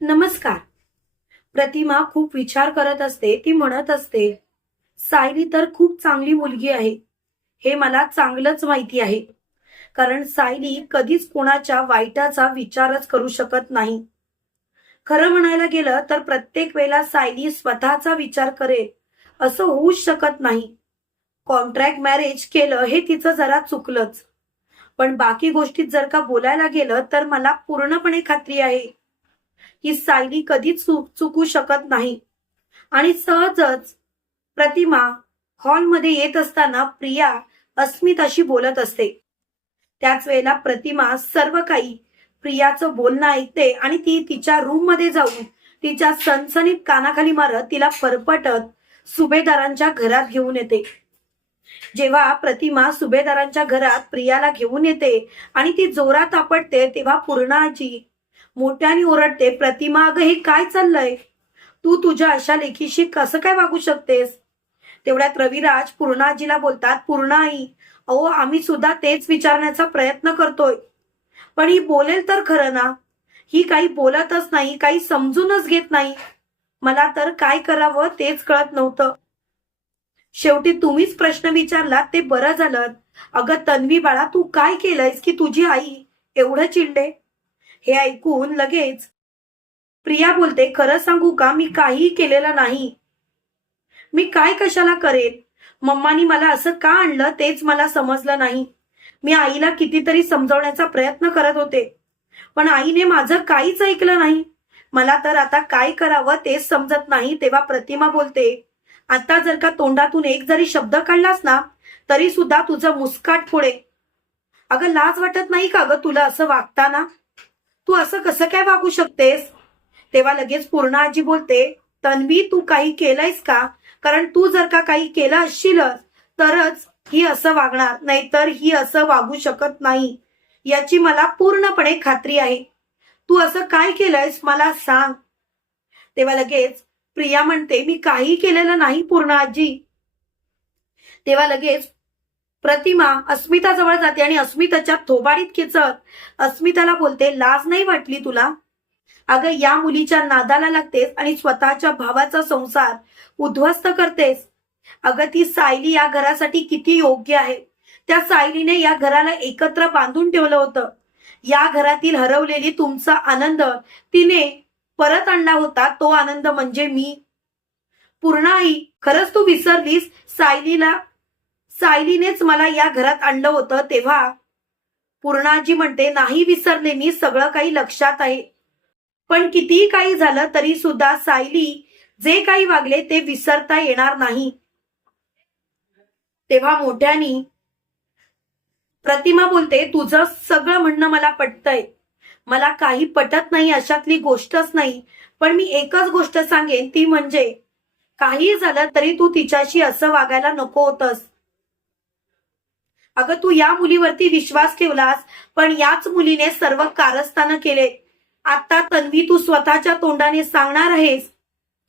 नमस्कार. प्रतिमा खूप विचार करत असते ती म्हणत असते सायली तर खूप चांगली मुलगी आहे. हे मला चांगलंच माहिती आहे. कारण सायली कधीच कोणाच्या वाईटाचा विचारच करू शकत नाही. खरं म्हणायला गेलं तर प्रत्येक वेळेला सायली स्वतःचा विचार करेल असं होऊच शकत नाही. कॉन्ट्रॅक्ट मॅरेज केलं हे तिचं जरा चुकलंच. पण बाकी गोष्टीत जर का बोलायला गेलं तर मला पूर्णपणे खात्री आहे. ही सायली कधीच चूक चुकू शकत नाही. आणि सहजच प्रतिमा हॉलमध्ये येत असताना प्रिया अस्मिताशी बोलत असते. त्याच वेळेला प्रतिमा सर्व काही प्रियाचं बोलणं ऐकते आणि ती तिच्या रूममध्ये जाऊन तिच्या सणसणीत कानाखाली मारत तिला फरफटत सुभेदारांच्या घरात घेऊन येते. जेव्हा प्रतिमा सुभेदारांच्या घरात प्रियाला घेऊन येते आणि ती जोरात आपटते तेव्हा पूर्णाजी मोठ्याने ओरडते प्रतिमा अगं हे काय चाललंय? तू तुझ्या अशा लेखीशी कसं काय वागू शकतेस? तेवढ्यात रविराज पूर्णाजीला बोलतात पूर्णाई अहो आम्ही सुद्धा तेच विचारण्याचा प्रयत्न करतोय. पण ही बोलेल तर खरं ना? ही काही बोलतच नाही काही समजूनच घेत नाही. मला तर काय करावं तेच कळत नव्हतं. शेवटी तुम्हीच प्रश्न विचारला ते बरं झालं. अगं तन्वी बाळा तू काय केलंयस की तुझी आई एवढं चिडले? हे ऐकून लगेच प्रिया बोलते खरं सांगू का? मी काहीही केलेलं नाही. मी काय कशाला करेन? मम्मानी मला असं का आणलं तेच मला समजलं नाही. मी आईला कितीतरी समजवण्याचा प्रयत्न करत होते. पण आईने माझं काहीच ऐकलं नाही. मला तर आता काय करावं तेच समजत नाही तेव्हा प्रतिमा बोलते आता जर का तोंडातून एक जरी शब्द काढलास ना तरी सुद्धा तुझं मुस्काट पुढे अगं लाज वाटत नाही का ग तुला असं वागताना? तू असं कसं काय वागू शकतेस? तेव्हा लगेच पूर्ण आजी बोलते तन्वी तू काही केलंयस का? कारण तू जर का काही केलं असशीलच तरच ही असं वागणार नाहीतर ही असं वागू शकत नाही. याची मला पूर्णपणे खात्री आहे. तू असं काय केलंयस? मला सांग. तेव्हा लगेच प्रिया म्हणते मी काही केलेलं नाही पूर्ण आजी. तेव्हा लगेच प्रतिमा अस्मिताजवळ जाते आणि अस्मिताच्या थोबाडीत खेचत अस्मिताला बोलते लाज नाही वाटली तुला? अगं या मुलीच्या नादाला लागतेस आणि स्वतःच्या भावाचा संसार उद्ध्वस्त करतेस. अगं ती सायली या घरासाठी किती योग्य आहे. त्या सायलीने या घराला एकत्र बांधून ठेवलं होतं. या घरातील हरवलेली तुमचा आनंद तिने परत आणला होता. तो आनंद म्हणजे मी. पूर्णाही खरंच तू विसरलीस? सायलीला सायलीनेच मला या घरात आणलं होतं तेव्हा पूर्णाजी म्हणते नाही विसरले मी सगळं काही लक्षात आहे. पण कितीही काही झालं तरी सुद्धा सायली जे काही वागले ते विसरता येणार नाही. तेव्हा मोठ्यानी प्रतिमा बोलते तुझं सगळं म्हणणं मला पटतंय. मला काही पटत नाही अशातली गोष्टच नाही. पण मी एकच गोष्ट सांगेन ती म्हणजे काही झालं तरी तू तिच्याशी असं वागायला नको होतस. अगं तू या मुलीवरती विश्वास ठेवलास पण याच मुलीने सर्व कारस्थान केले. आता तन्वी तू स्वतःच्या तोंडाने सांगणार आहेस?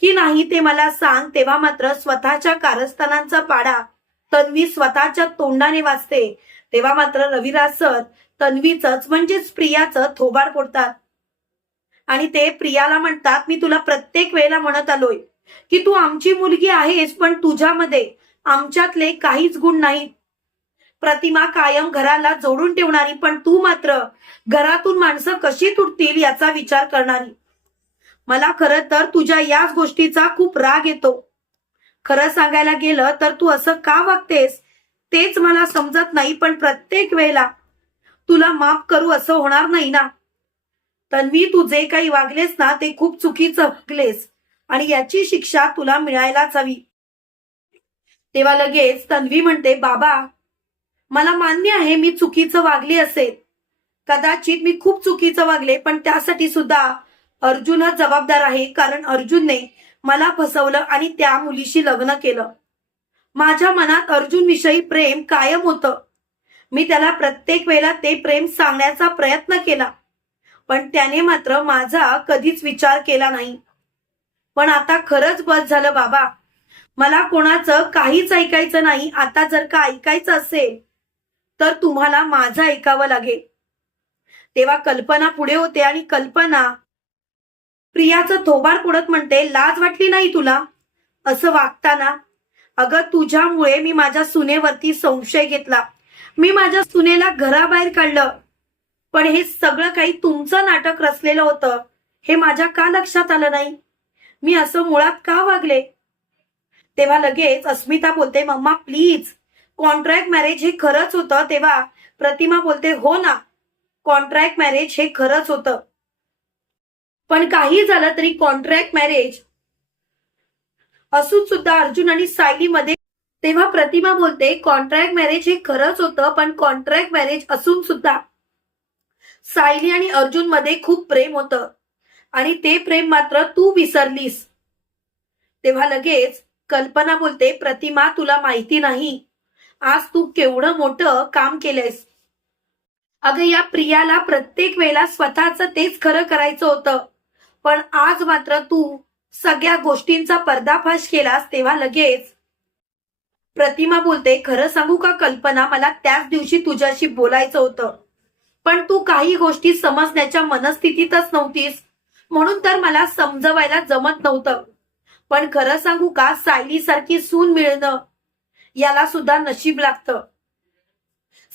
की नाही ते मला सांग तेव्हा मात्र स्वतःच्या कारस्थानांचा पाडा. तन्वी स्वतःच्या तोंडाने वाचते. तेव्हा मात्र रविराज सर तन्वीच म्हणजेच प्रियाचं थोबाड फोडतात. आणि ते प्रियाला म्हणतात मी तुला प्रत्येक वेळेला म्हणत आलोय की तू आमची मुलगी आहेस पण तुझ्यामध्ये आमच्यातले काहीच गुण नाहीत. प्रतिमा कायम घराला जोडून ठेवणारी पण तू मात्र घरातून माणसं कशी तुटतील याचा विचार करणारी. मला खर तर तुझ्या याच गोष्टीचा खूप राग येतो. खरं सांगायला गेलं तर तू असं का वागतेस तेच मला समजत नाही पण प्रत्येक वेळेला तुला माफ करू असं होणार नाही ना. तन्वी तू जे काही वागलेस ना ते खूप चुकीचं वागलेस आणि याची शिक्षा तुला मिळायलाच हवी. तेव्हा लगेच तन्वी म्हणते बाबा मला मान्य आहे मी चुकीचं वागली असेल. कदाचित मी खूप चुकीचं वागले पण त्यासाठी सुद्धा अर्जुनच जबाबदार आहे कारण अर्जुनने मला फसवलं आणि त्या मुलीशी लग्न केलं. माझ्या मनात अर्जुन विषयी प्रेम कायम होतं. मी त्याला प्रत्येक वेळेला ते प्रेम सांगण्याचा प्रयत्न केला पण त्याने मात्र माझा कधीच विचार केला नाही. पण आता खरंच बस झालं बाबा. मला कोणाचं काहीच ऐकायचं नाही. आता जर का ऐकायचं असेल तर तुम्हाला माझं ऐकावं लागेल. तेव्हा कल्पना पुढे होते आणि कल्पना प्रियाचं थोबाड पुढत म्हणते लाज वाटली नाही तुला? असं वागताना अगं तुझ्यामुळे मी माझ्या सुनेवरती संशय घेतला. मी माझ्या सुनेला घराबाहेर काढलं. पण हे सगळं काही तुमचं नाटक रचलेलं होतं. हे माझ्या का लक्षात आलं नाही? मी असं मुळात का वागले? तेव्हा लगेच अस्मिता बोलते मम्मा प्लीज कॉन्ट्रॅक्ट मॅरेज हे खरंच होतं? तेव्हा प्रतिमा बोलते हो ना कॉन्ट्रॅक्ट मॅरेज हे खरंच होतं. पण काही झालं तरी कॉन्ट्रॅक्ट मॅरेज असून सुद्धा अर्जुन आणि सायलीमध्ये तेव्हा प्रतिमा बोलते कॉन्ट्रॅक्ट मॅरेज हे खरंच होतं पण कॉन्ट्रॅक्ट मॅरेज असून सुद्धा सायली आणि अर्जुनमध्ये खूप प्रेम होतं. आणि ते प्रेम मात्र तू विसरलीस. तेव्हा लगेच कल्पना बोलते प्रतिमा तुला माहिती नाही. आज तू केवढं मोठं काम केलंयस. अगं या प्रियाला प्रत्येक वेळेला स्वतःच तेच खरं करायचं होतं. पण आज मात्र तू सगळ्या गोष्टींचा पर्दाफाश केलास तेव्हा लगेच. प्रतिमा बोलते खरं सांगू का कल्पना मला त्याच दिवशी तुझ्याशी बोलायचं होतं. पण तू काही गोष्टी समजण्याच्या मनस्थितीतच नव्हतीस. म्हणून तर मला समजवायला जमत नव्हतं. पण खरं सांगू का सायली सारखी सून मिळणं याला सुद्धा नशीब लागतं.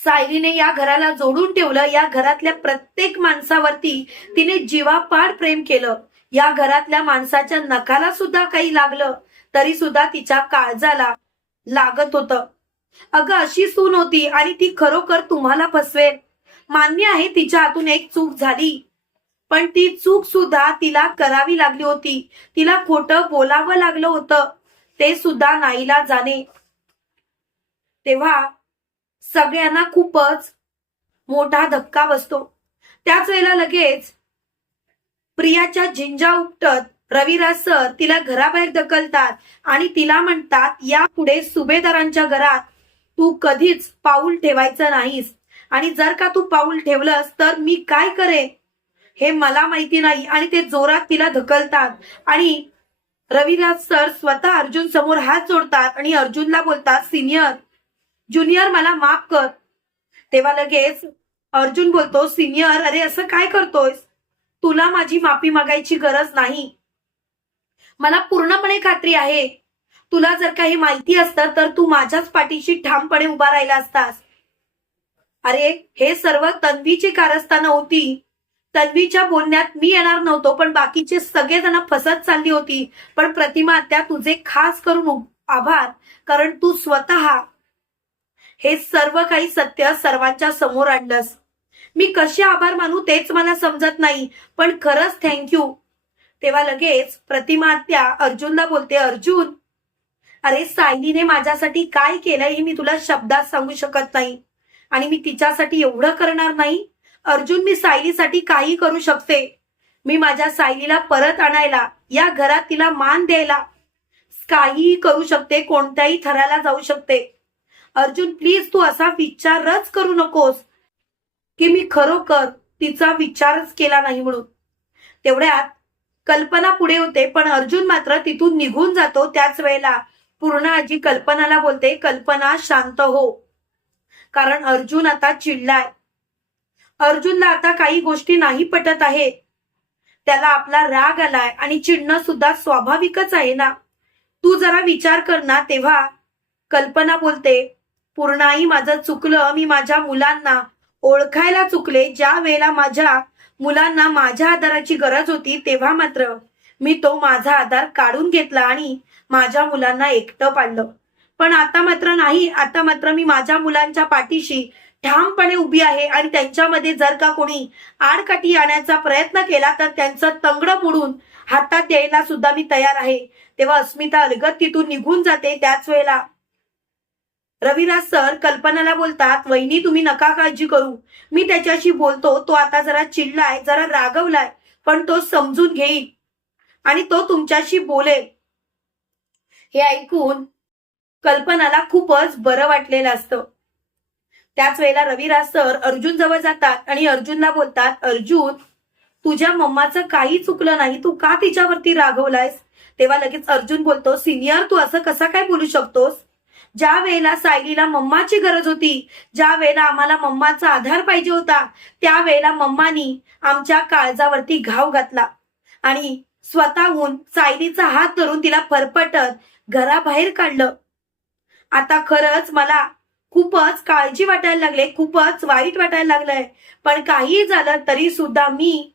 सायलीने या घराला जोडून ठेवलं. या घरातल्या प्रत्येक माणसावरती तिने जीवापाड प्रेम केलं. या घरातल्या माणसाच्या नखाला सुद्धा काही लागलं. तरी सुद्धा तिच्या काळजाला लागत होतं. अगं अशी सून होती आणि ती खरोखर तुम्हाला फसवेल. मान्य आहे तिच्या हातून एक चूक झाली. पण ती चूक सुद्धा तिला करावी लागली होती. तिला खोटं बोलावं लागलं होतं. ते सुद्धा नाईला जाणे. तेव्हा सगळ्यांना खूपच मोठा धक्का बसतो. त्याच वेळेला लगेच प्रियाच्या झिंजा उपटत रविराज सर तिला घराबाहेर ढकलतात आणि तिला म्हणतात यापुढे सुभेदारांच्या घरात तू कधीच पाऊल ठेवायचं नाहीस. आणि जर का तू पाऊल ठेवलंस तर मी काय करे हे मला माहिती नाही आणि ते जोरात तिला ढकलतात. आणि रविराज सर स्वतः अर्जुन समोर हात जोडतात आणि अर्जुनला बोलतात सिनियर ज्युनियर मला माफ कर. तेव्हा लगेच अर्जुन बोलतो सिनियर अरे असं काय करतोयस? तुला माझी माफी मागायची गरज नाही. मला पूर्णपणे खात्री आहे. तुला जर काही माहिती असतं तर तू माझ्याच पाठीशी ठामपणे उभा राहिला असतास. अरे हे सर्व तन्वीची कारस्थानं होती. तन्वीच्या बोलण्यात मी येणार नव्हतो पण बाकीचे सगळेजण फसत चालली होती. पण प्रतिमा त्या तुझे खास करून आभार कारण तू स्वतः हे सर्व काही सत्य सर्वांच्या समोर आणलंस. मी कसे आभार मानू तेच मला समजत नाही पण खरंच थँक्यू तेव्हा लगेच प्रतिमा त्या अर्जुनला बोलते अर्जुन अरे सायलीने माझ्यासाठी काय केलंय हे मी तुला शब्दात सांगू शकत नाही आणि मी तिच्यासाठी एवढं करणार नाही. अर्जुन मी सायलीसाठी काही करू शकते. मी माझ्या सायलीला परत आणायला या घरात तिला मान द्यायला. काहीही करू शकते कोणत्याही थराला जाऊ शकते. अर्जुन प्लीज तू असा विचारच करू नकोस की मी खरोखर तिचा विचारच केला नाही म्हणून. तेवढ्यात कल्पना पुढे होते पण अर्जुन मात्र तिथून निघून जातो. त्याच वेळेला पूर्ण आजी कल्पनाला बोलते कल्पना शांत हो. कारण अर्जुन आता चिडलाय. अर्जुनला आता काही गोष्टी नाही पटत आहे. त्याला आपला राग आलाय आणि चिडणं सुद्धा स्वाभाविकच आहे ना. तू जरा विचार कर ना तेव्हा कल्पना बोलते पूर्णाई माझं चुकलं मी माझ्या मुलांना ओळखायला चुकले. ज्या वेळेला माझ्या मुलांना माझ्या आधाराची गरज होती तेव्हा मात्र मी तो माझा आधार काढून घेतला आणि माझ्या मुलांना एकटं पाडलं. पण आता मात्र नाही आता मात्र मी माझ्या मुलांच्या पाठीशी ठामपणे उभी आहे आणि त्यांच्यामध्ये जर का कोणी आडकाठी आणण्याचा प्रयत्न केला तर त्यांचं तंगडं मोडून हातात द्यायला सुद्धा मी तयार आहे. तेव्हा अस्मिता अलगत तिथून निघून जाते. त्याच वेळेला रविराज सर कल्पनाला बोलतात वहिनी तुम्ही नका काळजी करू. मी त्याच्याशी बोलतो तो आता जरा चिडलाय जरा रागवलाय पण तो समजून घेईल आणि तो तुमच्याशी बोलेल. हे ऐकून कल्पनाला खूपच बरं वाटलेलं असतं. त्याच वेळेला रविराज सर अर्जुन जवळ जातात आणि अर्जुनला बोलतात अर्जुन तुझ्या मम्माचं काही चुकलं नाही तू का तिच्यावरती रागवलायस? तेव्हा लगेच अर्जुन बोलतो सिनियर तू असं कसा काय बोलू शकतोस? ज्या वेळेला सायलीला मम्माची गरज होती ज्या वेळेला आम्हाला मम्माचा आधार पाहिजे होता त्यावेळेला मम्मानी आमच्या काळजावरती घाव घातला. आणि स्वतःहून सायलीचा हात धरून तिला फरफटत घराबाहेर काढलं. आता खरंच मला खूपच काळजी वाटायला लागले खूपच वाईट वाटायला लागलंय. पण काही झालं तरी सुद्धा मी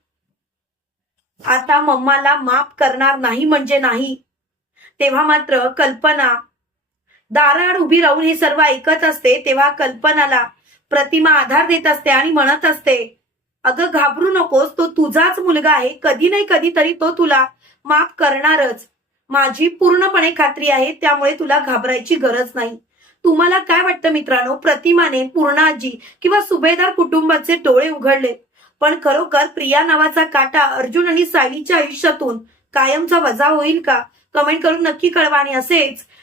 आता मम्माला माफ करणार नाही म्हणजे नाही. तेव्हा मात्र कल्पना दाराआड उभी राहून हे सर्व ऐकत असते तेव्हा कल्पनाला प्रतिमा आधार देत असते आणि म्हणत असते अगं घाबरू नकोस तो तुझाच मुलगा आहे कधी नाही कधी तरी तो तुला माफ करणारच. माझी पूर्णपणे खात्री आहे त्यामुळे तुला घाबरायची गरज नाही. तुम्हाला काय वाटतं मित्रांनो? प्रतिमाने पूर्णाजी किंवा सुभेदार कुटुंबाचे डोळे उघडले. पण खरोखर प्रिया नावाचा काटा अर्जुन आणि सायलीच्या आयुष्यातून कायमचा वजा होईल का? कमेंट करून नक्की कळवा आणि असेच